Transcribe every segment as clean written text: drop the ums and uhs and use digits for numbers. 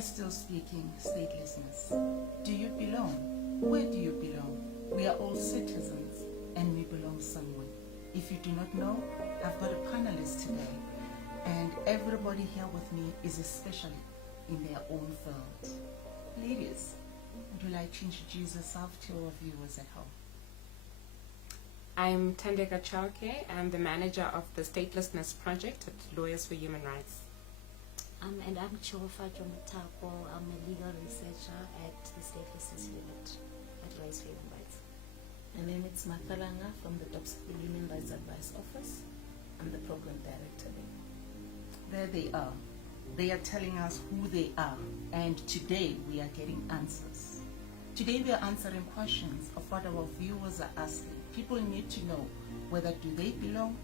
are still speaking statelessness. Do you belong? Where do you belong? We are all citizens and we belong somewhere. If you do not know, I've got a panelist today, and everybody here with me is a specialist in their own field. Ladies, would you like to introduce yourself to our viewers at home? I'm Tandeka Chauke. I'm the manager of the Statelessness project at Lawyers for Human Rights. And I'm Chofa Jomatapo. I'm a legal researcher at the Statelessness unit at Lawyers for Human Rights. My name is Mathalanga from the Dobsville Human Rights Advice Office. I'm the program director there. There they are. They are telling us who they are, and today we are getting answers. Today we are answering questions of what our viewers are asking. People need to know, whether do they belong?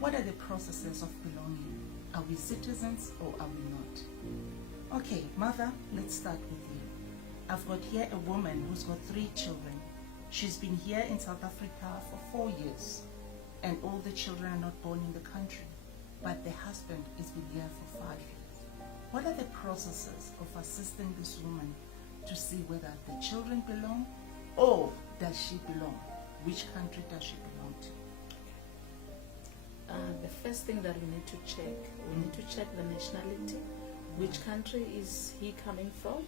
What are the processes of belonging? Are we citizens or are we not? Okay, mother, let's start with you. I've got here a woman who's got 3 children. She's been here in South Africa for 4 years, and all the children are not born in the country, but the husband has been here for 5 years. What are the processes of assisting this woman to see whether the children belong, or does she belong? Which country does she belong to? The first thing that we need to check the nationality. Which country is he coming from,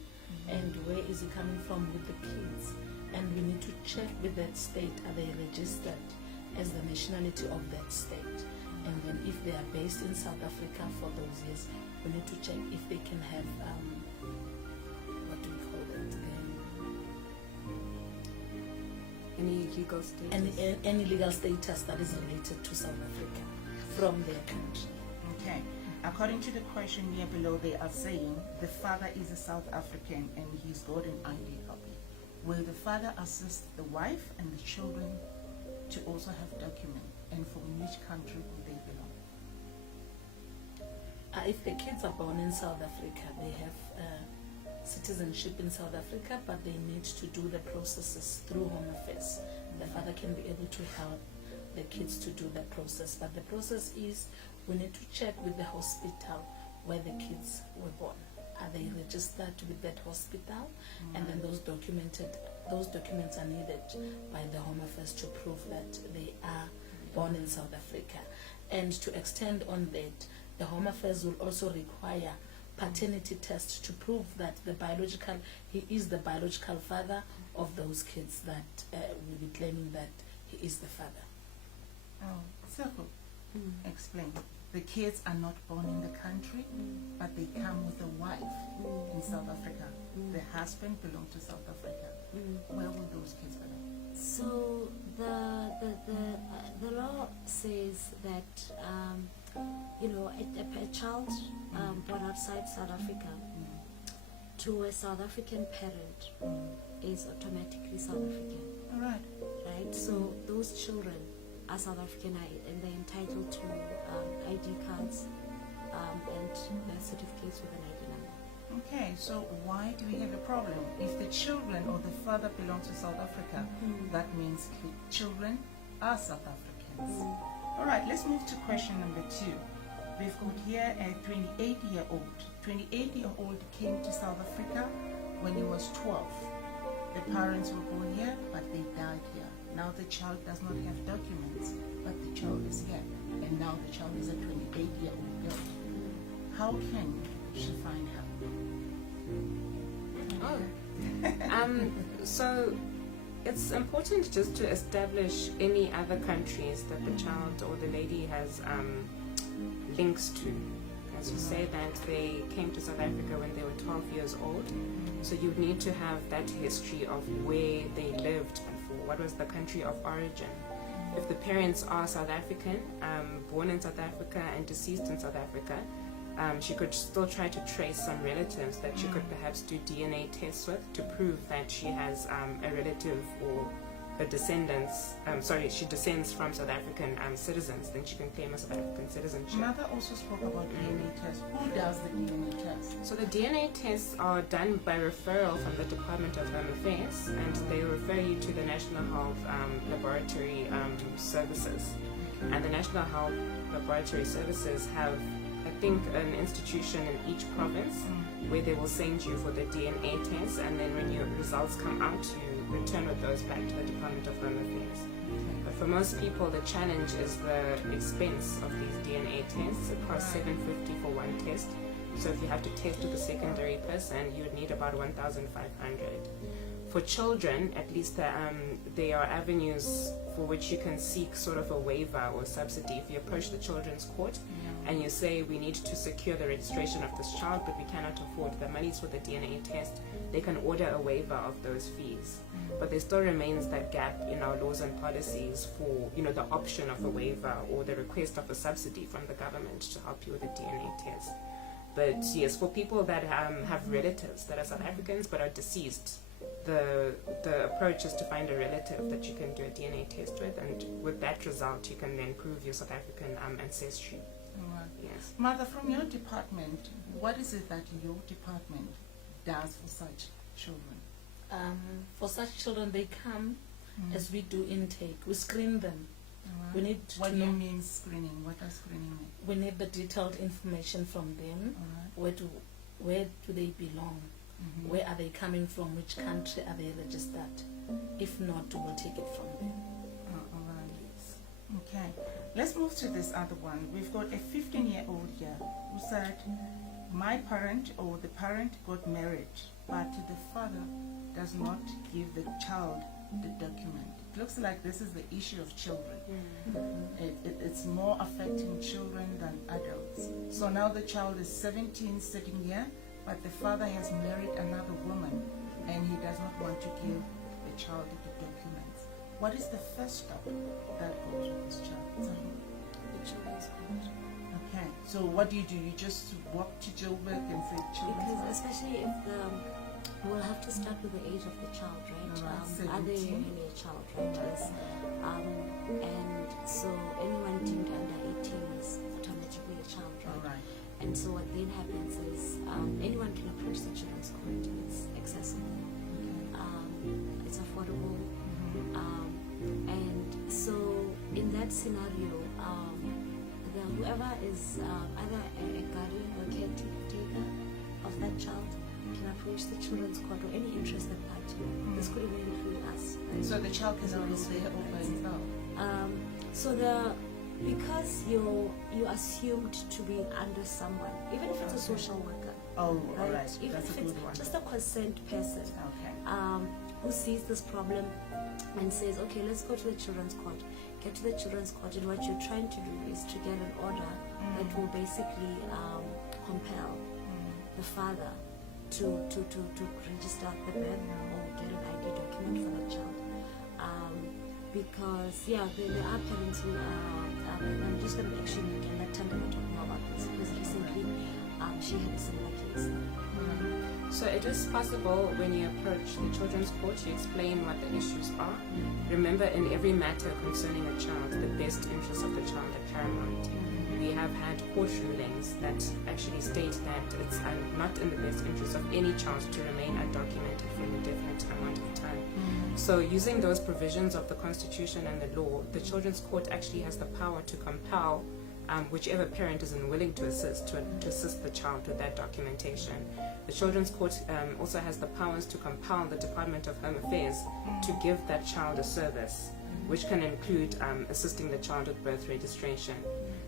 and where is he coming from with the kids? And we need to check with that state, are they registered as the nationality of that state? And then if they are based in South Africa for those years, we need to check if they can have, what do we call that? Any legal status? Any legal status that is related to South Africa from their country. Okay. According to the question here below, they are saying the father is a South African and he's got an ID copy. Will the father assist the wife and the children to also have documents? And from which country will they belong? If the kids are born in South Africa, they have citizenship in South Africa, but they need to do the processes through Home Affairs. The father can be able to help the kids to do the process, but the process is we need to check with the hospital where the kids were born. Are they registered with that hospital? And then those documents are needed by the Home Affairs to prove that they are born in South Africa. And to extend on that, the Home Affairs will also require paternity test to prove that he is the biological father of those kids that will be claiming that he is the father. Oh, circle. Explain. The kids are not born in the country, but they come with a wife in South Africa. The husband belongs to South Africa. Where will those kids belong? So the law says that a child born outside South Africa to a South African parent is automatically South African. All right. Right. So those children are South African and they're entitled to ID cards and birth certificates with an ID number. Okay, so why do we have a problem? If the children or the father belongs to South Africa, that means children are South Africans. All right, let's move to question number 2. We've got here a 28-year-old. 28-year-old came to South Africa when he was 12. The parents were born here, but they died here. Now the child does not have documents, but the child is here. And now the child is a 28-year-old girl. How can she find help? So it's important just to establish any other countries that the child or the lady has links to. As you say that they came to South Africa when they were 12 years old, so you need to have that history of where they lived before. What was the country of origin? If the parents are South African, born in South Africa and deceased in South Africa, she could still try to trace some relatives that she could perhaps do DNA tests with to prove that she has a relative or her descendants, she descends from South African citizens, then she can claim a South African citizenship. Mother also spoke about DNA tests. Who does the DNA test? So the DNA tests are done by referral from the Department of Home Affairs, and they refer you to the National Health Laboratory Services. And the National Health Laboratory Services have I think, an institution in each province where they will send you for the DNA test, and then when your results come out, you return with those back to the Department of Home Affairs. But for most people, the challenge is the expense of these DNA tests. It costs $750 for one test. So if you have to test with a secondary person, you would need about $1,500. For children, at least there are avenues for which you can seek sort of a waiver or subsidy. If you approach the children's court and you say, we need to secure the registration of this child, but we cannot afford the monies for the DNA test, they can order a waiver of those fees. But there still remains that gap in our laws and policies for, the option of a waiver or the request of a subsidy from the government to help you with the DNA test. But yes, for people that have relatives that are South Africans but are deceased, the approach is to find a relative that you can do a DNA test with, and with that result, you can then prove your South African ancestry. Right. Yes. Mother, from your department, what is it that your department does for such children? For such children, they come as we do intake. We screen them. Alright. We need What to do you know. mean screening? What does screening mean? We need the detailed information from them. Alright. Where do they belong? Mhm. Where are they coming from? Which country are they registered? If not, we'll take it from them. Alright. Okay. Let's move to this other one. We've got a 15-year-old here who said, my parent or the parent got married, but the father does not give the child the document. It looks like this is the issue of children. It's more affecting children than adults. So now the child is 17 sitting here, but the father has married another woman and he does not want to give the child the documents. What is the first step that goes with this child? The children's court. Okay, so what do? You just walk to Joburg and say children's Because court? especially if we'll have to start with the age of the child, right? Alright, Are they 17? really a child, right? Yes. And so anyone deemed under 18 is automatically a child, right? Alright. And so what then happens is anyone can approach the children's court. It's accessible. It's affordable. And so in that scenario, whoever is either a guardian or caretaker of that child can approach the children's court or any interested party. This could even include us. Right? So the child can So only it's stay very over nice. himself. Because you're assumed to be under someone, even if it's a social worker, Oh, right? alright. Even That's if a it's good one. just a consent person Okay. who sees this problem and says, okay, let's go to the children's court. Get to the children's court, and what you're trying to do is to get an order that will basically compel the father to register the birth or get an ID document for the child. Because there are parents who I'm just going to actually let Tanda talk more about this, because recently she had a similar case. So it is possible when you approach the children's court, you explain what the issues are. Remember, in every matter concerning a child, the best interests of the child are paramount. We have had court rulings that actually state that it's not in the best interest of any child to remain undocumented for an indefinite amount of time. So using those provisions of the Constitution and the law, the children's court actually has the power to compel whichever parent is unwilling to assist the child with that documentation. The Children's Court also has the powers to compel the Department of Home Affairs to give that child a service, which can include assisting the child with birth registration.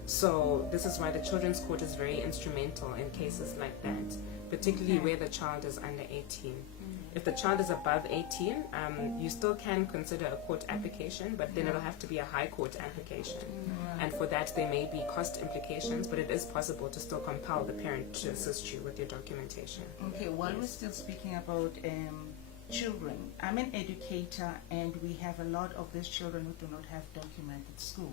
So this is why the Children's Court is very instrumental in cases like that, particularly where the child is under 18. If the child is above 18, you still can consider a court application, but then it'll have to be a high court application. And for that, there may be cost implications, but it is possible to still compel the parent to assist you with your documentation. Okay, while we're still speaking about children, I'm an educator and we have a lot of these children who do not have documented school.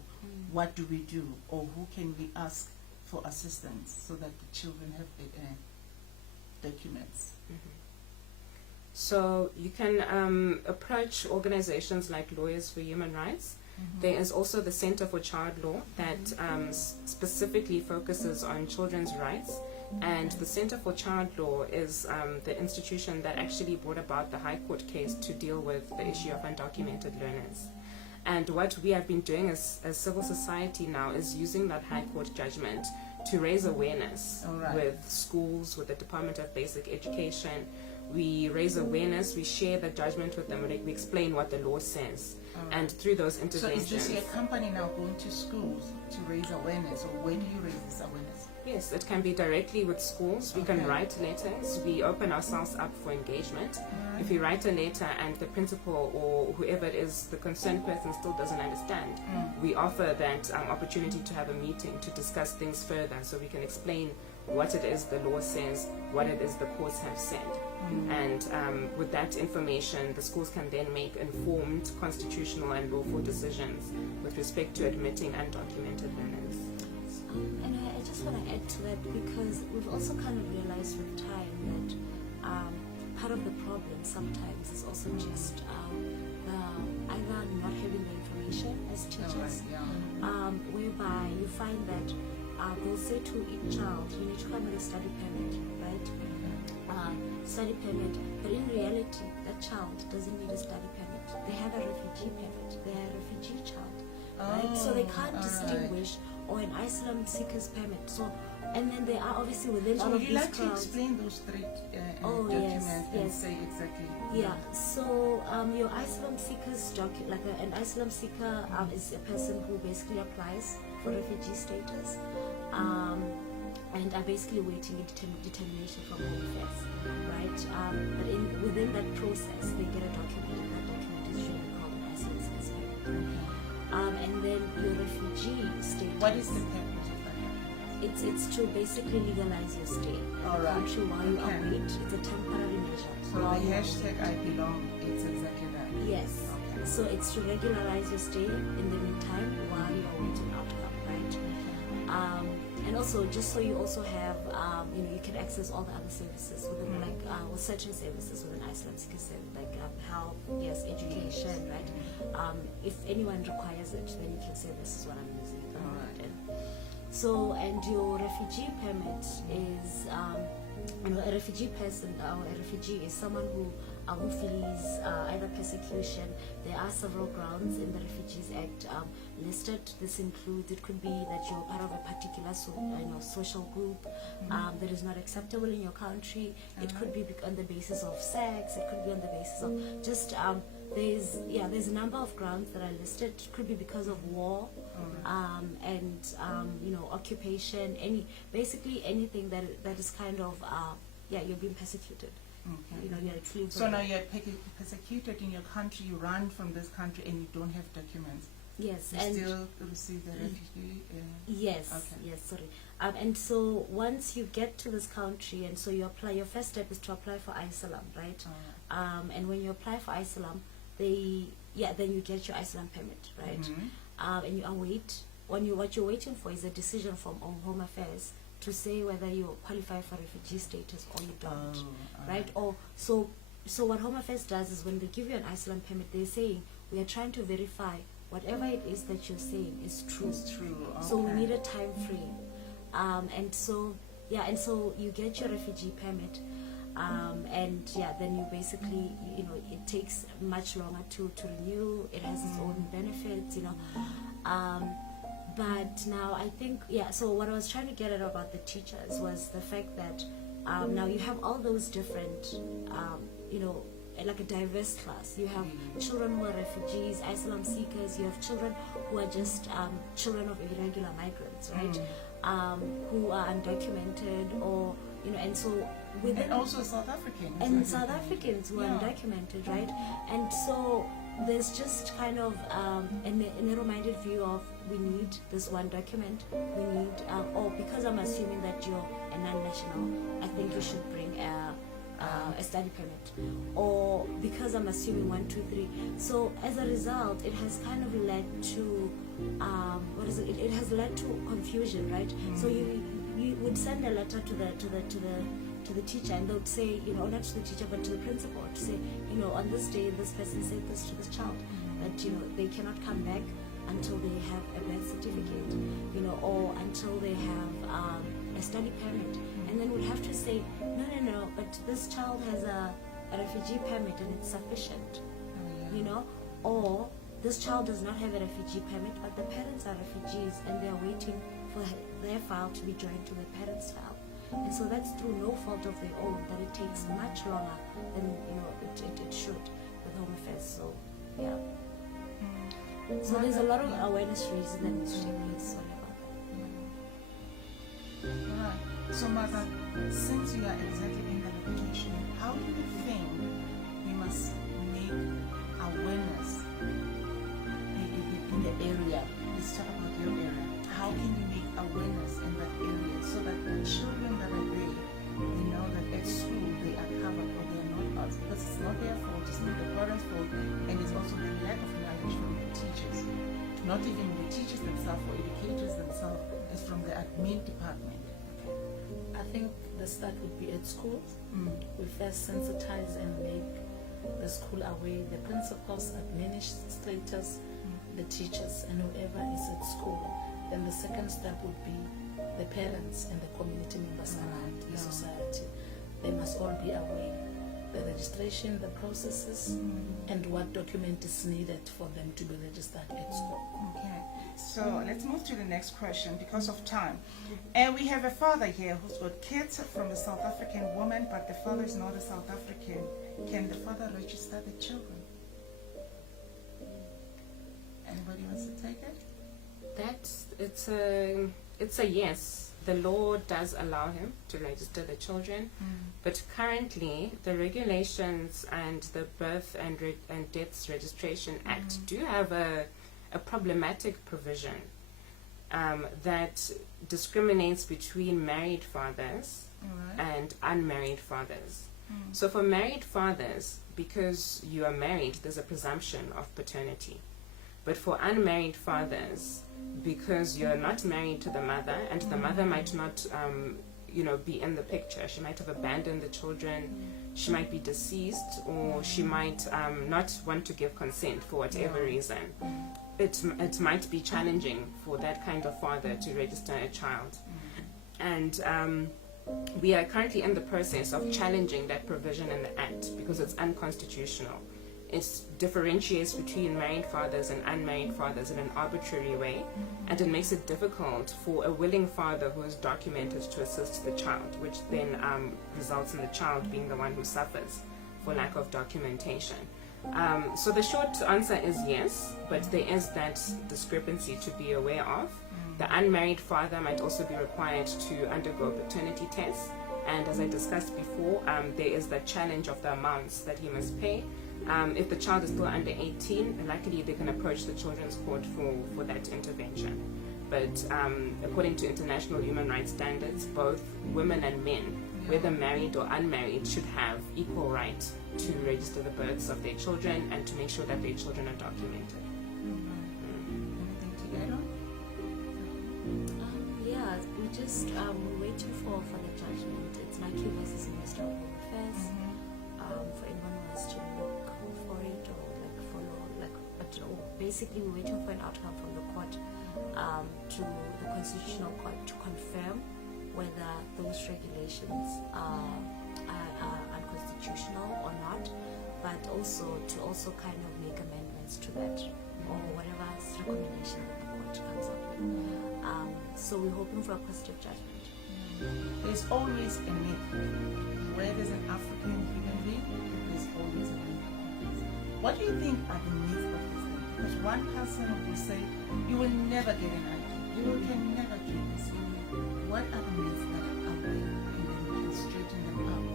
What do we do, or who can we ask for assistance so that the children have the documents? So you can approach organizations like Lawyers for Human Rights. There is also the Center for Child Law that specifically focuses on children's rights, and the Center for Child Law is the institution that actually brought about the High Court case to deal with the issue of undocumented learners. And what we have been doing as civil society now is using that High Court judgment to raise awareness All right. with schools, with the Department of Basic Education. We raise awareness, we share the judgment with them, we explain what the law says. And through those So interventions... is this your company now going to schools to raise awareness, or where do you raise this awareness? Yes, it can be directly with schools. We can write letters. We open ourselves up for engagement. If we write a letter and the principal or whoever it is, the concerned person still doesn't understand, we offer that opportunity to have a meeting to discuss things further, so we can explain what it is the law says, what it is the courts have said. And with that information, the schools can then make informed constitutional and lawful decisions with respect to admitting undocumented learners. And I just want to add to that, because we've also kind of realized with time that part of the problem sometimes is also just either not having the information as teachers, whereby you find that they'll say to each child, you need to come with a study permit, right? Study permit, but in reality, that child doesn't need a study permit. They have a refugee permit. They are a refugee child, right? So they can't distinguish, or an asylum seeker's permit. So, and then they are obviously within all So of would these you like to crowds. explain those three Oh, documents yes, and yes. say exactly? Yeah, so your asylum seeker's an asylum seeker is a person who basically applies for refugee status, and are basically waiting a determination from Home Affairs, right? But within that process, they get a document, and that document is usually called an asylum seeker's permit. And then your refugee status. What is the purpose of that? It's to basically legalize your stay in All the right. country while you Okay. await. It's a temporary measure. So while the you hashtag I belong, it's exactly that. Yes. Okay. So it's to regularize your stay in the meantime while you are waiting outcome, right? And also, just so you also have, you can access all the other services within, with certain services within Iceland, like health, yes, education, right? If anyone requires it, then you can say this is what I'm using. Alright. So, and your refugee permit is, a refugee person or a refugee is someone who flees either persecution. There are several grounds in the Refugees Act listed. This includes, it could be that you're part of a particular social group that is not acceptable in your country. It could be on the basis of sex. It could be on the basis of just there's a number of grounds that are listed. It could be because of war, and occupation. Basically anything that is kind of you're being persecuted. Okay. You're excluded. So now you're persecuted in your country, you run from this country and you don't have documents. Yes, You and still receive the refugee? yes, Okay. yes, sorry. And so once you get to this country, and so you apply, your first step is to apply for asylum, right? And when you apply for asylum, then you get your asylum permit, right? Mhm. And you await, what you're waiting for is a decision from Home Affairs to say whether you qualify for refugee status or you don't, right? Or so what Home Affairs does is when they give you an asylum permit, they're saying we are trying to verify whatever it is that you're saying is true. It's true. So we okay. need a time frame, and so you get your refugee permit, and then you basically it takes much longer to renew. It has its own benefits, but now I think so what I was trying to get at about the teachers was the fact that now you have all those different like a diverse class. You have children who are refugees, asylum seekers. You have children who are just children of irregular migrants, right? Who are undocumented, or and so within And also South Africans. and South Africans who are Yeah. undocumented, right? And so there's just kind of a narrow-minded view of we need this one document. We need, or because I'm assuming that you're a non-national, I think you should bring a study permit, or because I'm assuming 1, 2, 3. So as a result, it has kind of led to it has led to confusion, right? So you would send a letter to the teacher, and they would say, not to the teacher but to the principal, to say, on this day this person said this to this child, that they cannot come back until they have a birth certificate, or until they have a study permit, and then would have to say, no, but this child has a refugee permit and it's sufficient, or this child does not have a refugee permit, but the parents are refugees and they are waiting for their file to be joined to the parents' file. And so that's through no fault of their own that it takes much longer than it should with Home Affairs. So yeah. So there's a lot of awareness raising that needs to take place. Sorry about that. Right. So, Mother, since you are exactly in the location, how do you think we must make awareness in the area? Let's talk about your area. How can you make awareness in that area so that the children that are there, they know that at school they are covered or they are not us? Because it's not their fault, it's not the parents' fault, and it's also the lack of knowledge from the teachers. Not even the teachers themselves or educators themselves, it's from the admin department. I think the start would be at schools. We first sensitize and make the school aware, the principals, administrators, the teachers, and whoever is at school. Then the second step would be the parents and the community members around the society. They must all be aware the registration, the processes, and what document is needed for them to be registered at school. Okay, so let's move to the next question because of time. And we have a father here who's got kids from a South African woman, but the father is not a South African. Can the father register the children? Anybody wants to take it? It's a yes. The law does allow him to register the children, but currently the regulations and the Birth and Deaths Registration Act do have a problematic provision that discriminates between married fathers and unmarried fathers. So for married fathers, because you are married, there's a presumption of paternity. But for unmarried fathers, because you're not married to the mother, and the mother might not, be in the picture. She might have abandoned the children. She might be deceased, or she might not want to give consent for whatever reason. It might be challenging for that kind of father to register a child. And we are currently in the process of challenging that provision in the Act because it's unconstitutional. It differentiates between married fathers and unmarried fathers in an arbitrary way, and it makes it difficult for a willing father who is documented to assist the child, which then results in the child being the one who suffers for lack of documentation. So the short answer is yes, but there is that discrepancy to be aware of. The unmarried father might also be required to undergo a paternity test, and as I discussed before, there is the challenge of the amounts that he must pay. If the child is still under 18, luckily they can approach the Children's Court for that intervention. But according to international human rights standards, both women and men, whether married or unmarried, should have equal right to register the births of their children and to make sure that their children are documented. Anything to add on? Yeah, we're just waiting for the judgment. It's Nike versus Minister of Home Affairs. For anyone who wants to look for it or follow, basically we're waiting for an outcome from the court to the Constitutional Court to confirm whether those regulations are unconstitutional or not, but also to kind of make amendments to that or whatever recommendation that the court comes up with. So we're hoping for a positive judgment. There's always a myth. Where there's an African human being, there's always a myth. What do you think are the myths of this thing? Because one person will say, you will never get an ID. You can never get this. What are the myths that are out there? And then we can straighten them out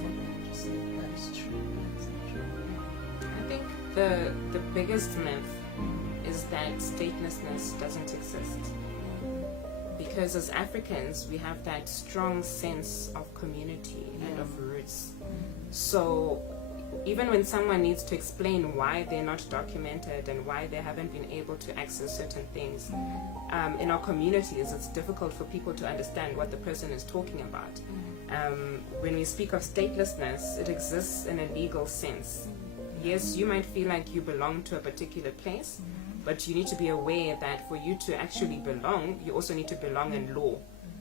for them to say that is true, that is not true. I think the biggest myth is that statelessness doesn't exist. Because as Africans, we have that strong sense of community and of roots. So even when someone needs to explain why they're not documented and why they haven't been able to access certain things, in our communities, it's difficult for people to understand what the person is talking about. When we speak of statelessness, it exists in a legal sense. Yes, you might feel like you belong to a particular place, but you need to be aware that for you to actually belong, you also need to belong in law.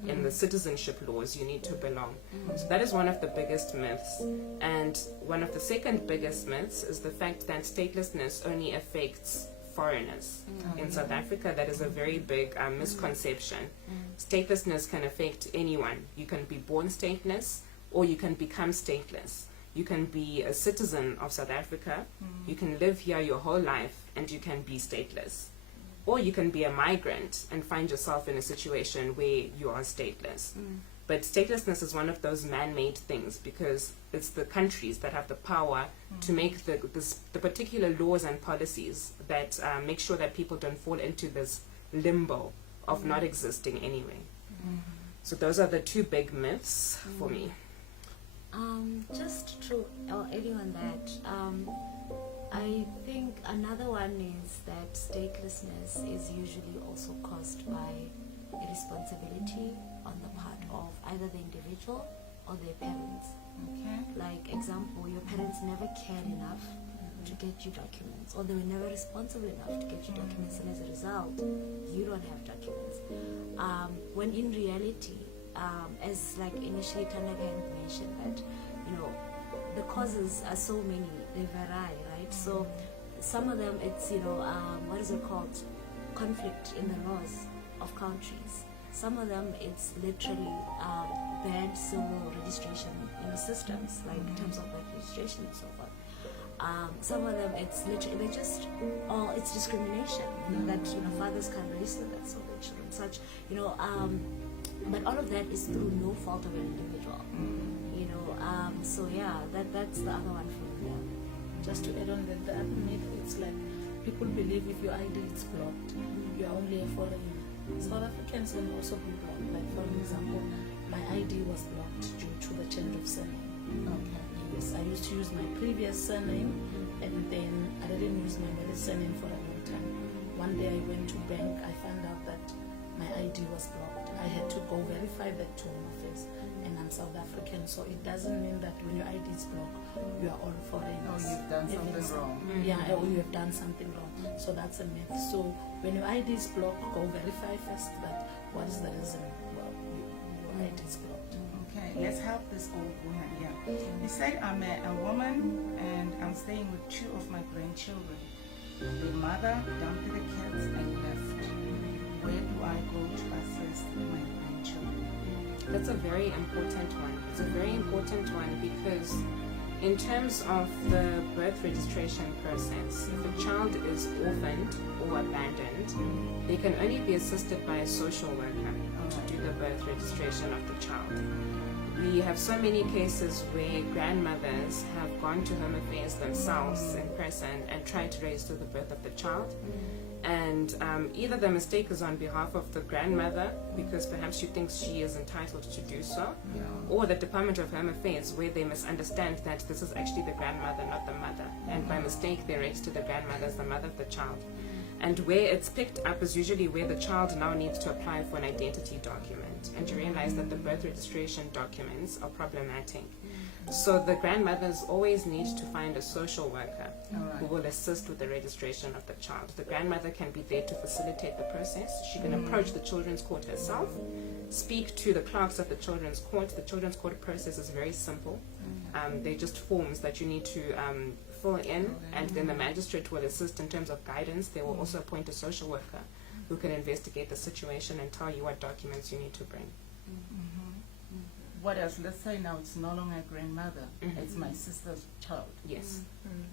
In the citizenship laws, you need to belong. So that is one of the biggest myths. And one of the second biggest myths is the fact that statelessness only affects foreigners. In South Africa, that is a very big misconception. Statelessness can affect anyone. You can be born stateless, or you can become stateless. You can be a citizen of South Africa, you can live here your whole life, and you can be stateless. Or you can be a migrant and find yourself in a situation where you are stateless. But statelessness is one of those man-made things, because it's the countries that have the power to make the particular laws and policies that make sure that people don't fall into this limbo of not existing anyway. So those are the two big myths for me. Just to adding on that, I think another one is that statelessness is usually also caused by irresponsibility on the part of either the individual or their parents. Okay. Like example, your parents never cared enough to get you documents, or they were never responsible enough to get you documents, and as a result, you don't have documents. When in reality, as like initially Tanaka had mentioned, that the causes are so many, they vary, right? So some of them it's what is it called, conflict in the laws of countries. Some of them it's literally bad civil registration systems, like in terms of like registration and so forth. Some of them it's literally it's discrimination, that fathers can't register that, so their children such but all of that is through no fault of an individual. So yeah, that's the other one for me. Just to add on that, the other myth, it's like people believe if your ID is blocked, you are only a foreigner. South Africans can also be blocked. Like for example, my ID was blocked due to the change of surname. Okay. Yes, I used to use my previous surname, and then I didn't use my married surname for a long time. One day I went to bank, I found out that my ID was blocked. I had to go verify that to Home Affairs, and I'm South African, so it doesn't mean that when your ID is blocked, you are all foreigners. Oh, you've done something wrong. Yeah, or you have done something wrong. So that's a myth. So when your ID is blocked, go verify first that what is the reason your ID is blocked. Okay, let's help this old woman. Yeah. You said I'm a woman and I'm staying with two of my grandchildren. The mother dumped the kids and left. Where do I go to assist my grandchildren? That's a very important one. It's a very important one because in terms of the birth registration process, if a child is orphaned or abandoned, they can only be assisted by a social worker to do the birth registration of the child. We have so many cases where grandmothers have gone to Home Affairs themselves in person and tried to register the birth of the child. And either the mistake is on behalf of the grandmother because perhaps she thinks she is entitled to do so, or the Department of Home Affairs where they misunderstand that this is actually the grandmother, not the mother, and by mistake they register the grandmother as the mother of the child. And where it's picked up is usually where the child now needs to apply for an identity document, and you realize that the birth registration documents are problematic. So the grandmothers always need to find a social worker who will assist with the registration of the child. The grandmother can be there to facilitate the process. She can approach the children's court herself, speak to the clerks of the children's court. The children's court process is very simple. They're just forms that you need to fill in, and then the magistrate will assist in terms of guidance. They will also appoint a social worker who can investigate the situation and tell you what documents you need to bring. What else? Let's say now it's no longer a grandmother, it's my sister's child. Yes.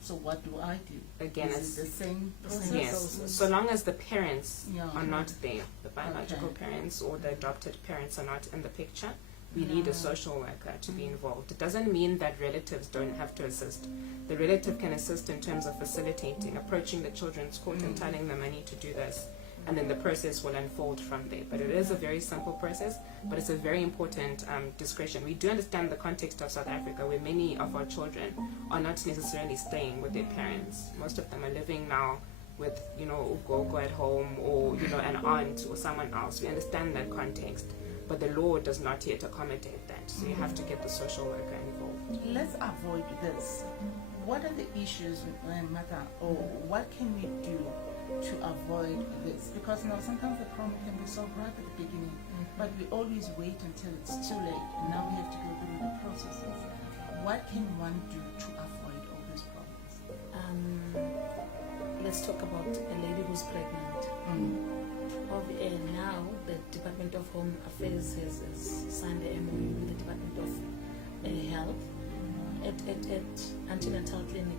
So what do I do? Again, Is it's it the same process? yes. So long as the parents Yeah. are not there, the biological parents or the adopted parents are not in the picture, we need a social worker to be involved. It doesn't mean that relatives don't have to assist. The relative can assist in terms of facilitating, approaching the children's court and telling them I need to do this, and then the process will unfold from there. But it is a very simple process, but it's a very important discretion. We do understand the context of South Africa where many of our children are not necessarily staying with their parents. Most of them are living now with, ugogo at home or, an aunt or someone else. We understand that context, but the law does not yet accommodate that. So you have to get the social worker involved. Let's avoid this. What are the issues with grandmother, or what can we do to avoid this? Because sometimes the problem can be solved right at the beginning, but we always wait until it's too late, and now we have to go through the processes. What can one do to avoid all these problems? let's talk about a lady who's pregnant. Now the Department of Home Affairs has signed the MOU with the Department of Health at antenatal clinic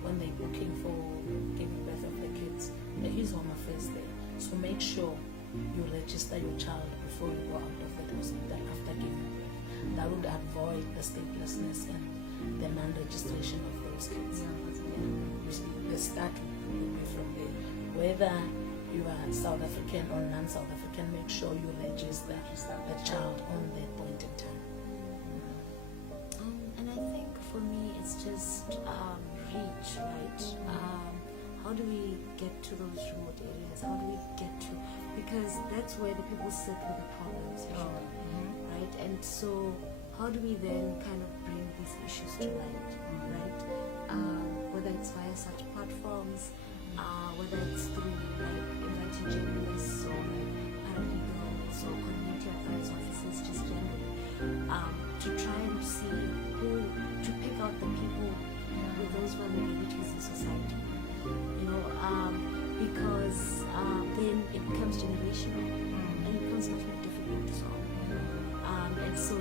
when they're booking for giving birth of the kids. There is Home Affairs there. So make sure you register your child before you go out of that hospital after giving birth. That would avoid the statelessness and the non-registration of those kids. The start will be from there. Whether you are South African or non-South African, make sure you register the child on that point in time. And I think for me, it's just reach, right? How do we get to those remote areas? How do we get to, because that's where the people sit with the problems usually, right? And so how do we then kind of bring these issues to light, right? Whether it's via such platforms, whether it's through like inviting journalists or like paralegals or community advice officers, just generally, to try and see to pick out the people with those vulnerabilities in society, because then it becomes generational and it becomes much more difficult to solve. And so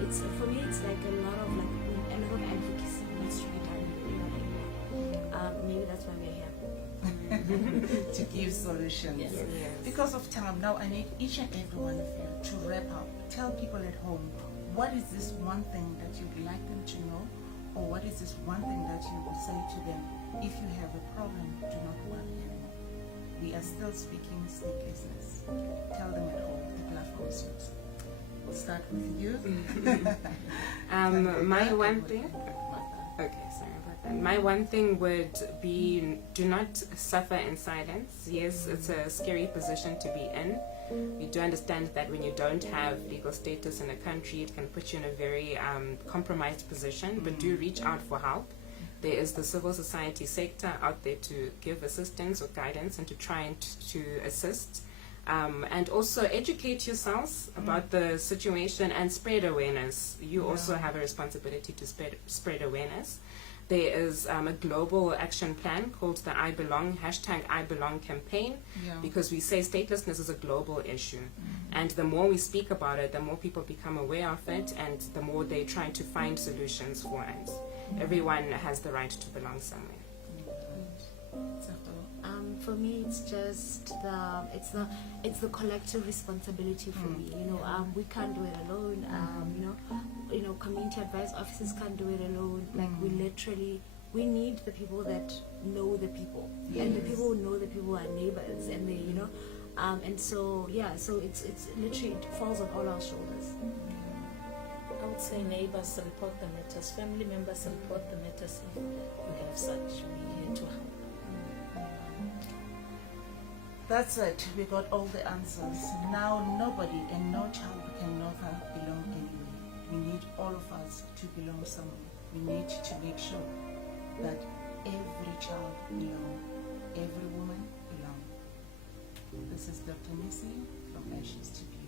it's for me, it's like a lot of advocacy needs to be done in the area. Maybe that's why we're here. To give solutions. Yes. Because of time, now I need each and every one of you to wrap up. Tell people at home, what is this one thing that you'd like them to know, or what is this one thing that you would say to them? If you have a problem, do not worry anymore. We are still speaking statelessness. Tell them at home, the platform is yours. We'll start with you. My one thing. Okay, sorry about that. My one thing would be, do not suffer in silence. Yes, it's a scary position to be in. You do understand that when you don't have legal status in a country, it can put you in a very compromised position, but do reach out for help. There is the civil society sector out there to give assistance or guidance and to try and to assist. And also educate yourselves about the situation and spread awareness. You also have a responsibility to spread awareness. There is a global action plan called the I Belong, #IBelong campaign, because we say statelessness is a global issue. And the more we speak about it, the more people become aware of it, and the more they try to find solutions for it. Everyone has the right to belong somewhere. For me, it's just the collective responsibility for me. We can't do it alone. Community advice officers can't do it alone. Like we need the people that know the people, and the people who know the people are neighbors, and they, and so it's literally, it falls on all our shoulders. I would say neighbors report the matters, family members report the matters if you have such. We're here to help. That's it. We got all the answers. Now nobody and no child can never belong anywhere. We need all of us to belong somewhere. We need to make sure that every child belongs, every woman belongs. This is Dr. Nisi from Ashes to Be.